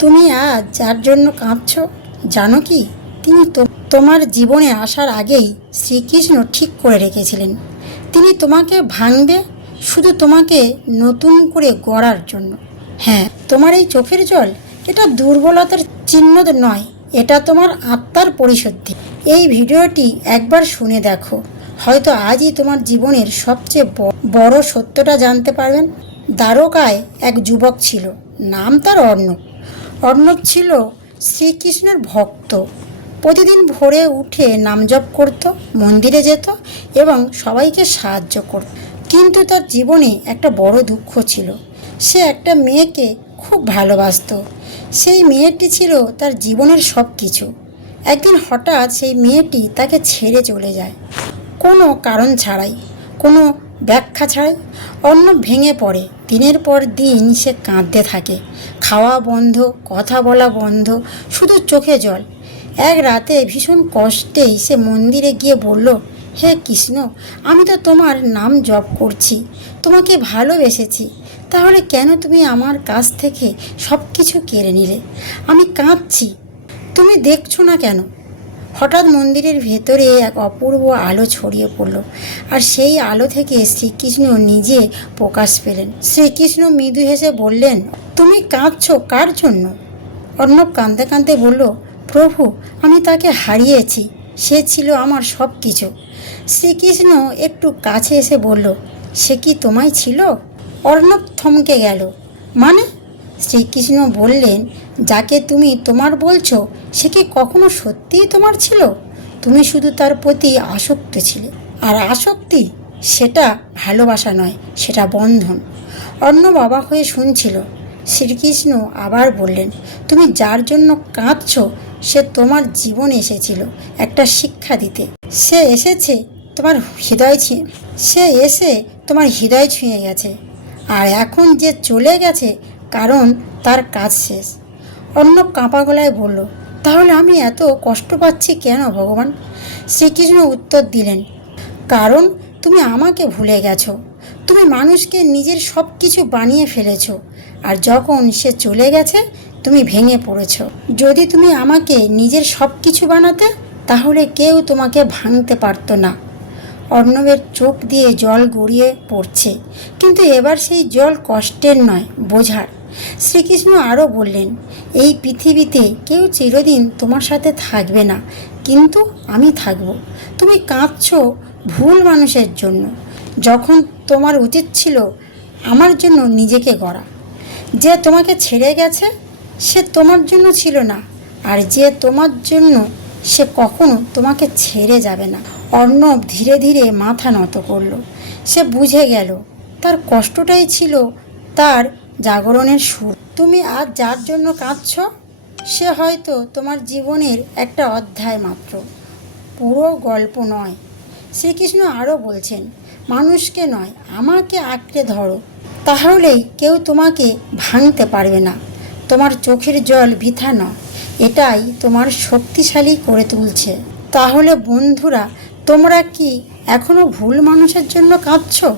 তুমি আজ যার জন্য কাঁদছো জানো কি, তিনি তোমার জীবনে আসার আগেই শ্রীকৃষ্ণ ঠিক করে রেখেছিলেন। তিনি তোমাকে ভাঙবে শুধু তোমাকে নতুন করে গড়ার জন্য। হ্যাঁ, তোমার এই চোখের জল এটা দুর্বলতার চিহ্ন নয়, এটা তোমার আত্মার পরিশুদ্ধি। এই ভিডিওটি একবার শুনে দেখো, হয়তো আজই তোমার জীবনের সবচেয়ে বড় সত্যটা জানতে পারবেন। দ্বারকায় এক যুবক ছিল, নাম তার অর্ণব। অর্ণব ছিল শ্রীকৃষ্ণের ভক্ত। প্রতিদিন ভোরে উঠে নাম জপ করত, মন্দিরে যেত এবং সবাইকে সাহায্য করত। কিন্তু তার জীবনে একটা বড় দুঃখ ছিল। সে একটা মেয়েকে খুব ভালোবাসত। সেই মেয়েটি ছিল তার জীবনের সব কিছু। একদিন হঠাৎ সেই মেয়েটি তাকে ছেড়ে চলে যায়, কোনো কারণ ছাড়াই, কোনো ব্যাখ্যা ছাড়াই। অর্ণব ভেঙে পড়ে। দিনের পর দিন সে কাঁদতে থাকে। খাওয়া বন্ধ, কথা বলা বন্ধ, শুধু চোখে জল। এক রাতে ভীষণ কষ্টেই সে মন্দিরে গিয়ে বলল, হে কৃষ্ণ, আমি তো তোমার নাম জপ করছি, তোমাকে ভালোবেসেছি, তাহলে কেন তুমি আমার কাছ থেকে সব কিছু কেড়ে নিলে? আমি কাঁদছি, তুমি দেখছো না কেন? হঠাৎ মন্দিরের ভেতরে এক অপূর্ব আলো ছড়িয়ে পড়ল, আর সেই আলো থেকে শ্রীকৃষ্ণ নিজে প্রকাশ পেলেন। শ্রীকৃষ্ণ মৃদু হেসে বললেন, তুমি কাঁদছো কার জন্য? অর্ণব কাঁদতে কাঁদতে বলল, প্রভু, আমি তাকে হারিয়েছি, সে ছিল আমার সব কিছু। শ্রীকৃষ্ণ একটু কাছে এসে বলল, সে কি তোমায় ছিল? অর্ণব থমকে গেল। মানে? শ্রীকৃষ্ণ বললেন, যাকে তুমি তোমার বলছো সে কি কখনো সত্যিই তোমার ছিল? তুমি শুধু তার প্রতি আসক্ত ছিলে। আর আসক্তি, সেটা ভালোবাসা নয়, সেটা বন্ধন। অর্ণব অবাক হয়ে শুনছিল। শ্রীকৃষ্ণ আবার বললেন, তুমি যার জন্য কাঁদছো সে তোমার জীবনে এসেছিল একটা শিক্ষা দিতে। সে এসেছে তোমার হৃদয় ছুঁয়ে সে এসে তোমার হৃদয় ছুঁয়ে গেছে। আর এখন যে চলে গেছে কারণ তার কাজ শেষ। অর্ণব কাঁপা গলায় বলল, তাহলে আমি এত কষ্ট পাচ্ছি কেন ভগবান? শ্রীকৃষ্ণ উত্তর দিলেন, কারণ তুমি আমাকে ভুলে গেছো। তুমি মানুষকে নিজের সব কিছু বানিয়ে ফেলেছো, আর যখন সে চলে গেছে তুমি ভেঙে পড়েছো। যদি তুমি আমাকে নিজের সব কিছু বানাতে, তাহলে কেউ তোমাকে ভাঙতে পারতো না। অর্ণবের চোখ দিয়ে জল গড়িয়ে পড়ছে, কিন্তু এবার সেই জল কষ্টের নয়, বোঝার। শ্রীকৃষ্ণ আরও বললেন, এই পৃথিবীতে কেউ চিরদিন তোমার সাথে থাকবে না, কিন্তু আমি থাকব। তুমি কাঁদছো ভুল মানুষের জন্য, যখন তোমার উচিত ছিল আমার জন্য নিজেকে গড়া। যে তোমাকে ছেড়ে গেছে সে তোমার জন্য ছিল না, আর যে তোমার জন্য সে কখনো তোমাকে ছেড়ে যাবে না। অর্ণব ধীরে ধীরে মাথা নত করল। সে বুঝে গেল তার কষ্টটাই ছিল তার জাগরণের সুর। তুমি আজ যার জন্য কাঁদছ সে হয়তো তোমার জীবনের একটা অধ্যায় মাত্র, পুরো গল্প নয়। শ্রীকৃষ্ণ আরও বলছেন, মানুষকে নয়, আমাকে আঁকড়ে ধরো, তাহলেই কেউ তোমাকে ভাঙতে পারবে না। তোমার চোখের জল বৃথা নয়, এটাই তোমার শক্তিশালী করে তুলছে। তাহলে বন্ধুরা, তোমরা কি এখনো ভুল মানুষের জন্য কাঁদছো?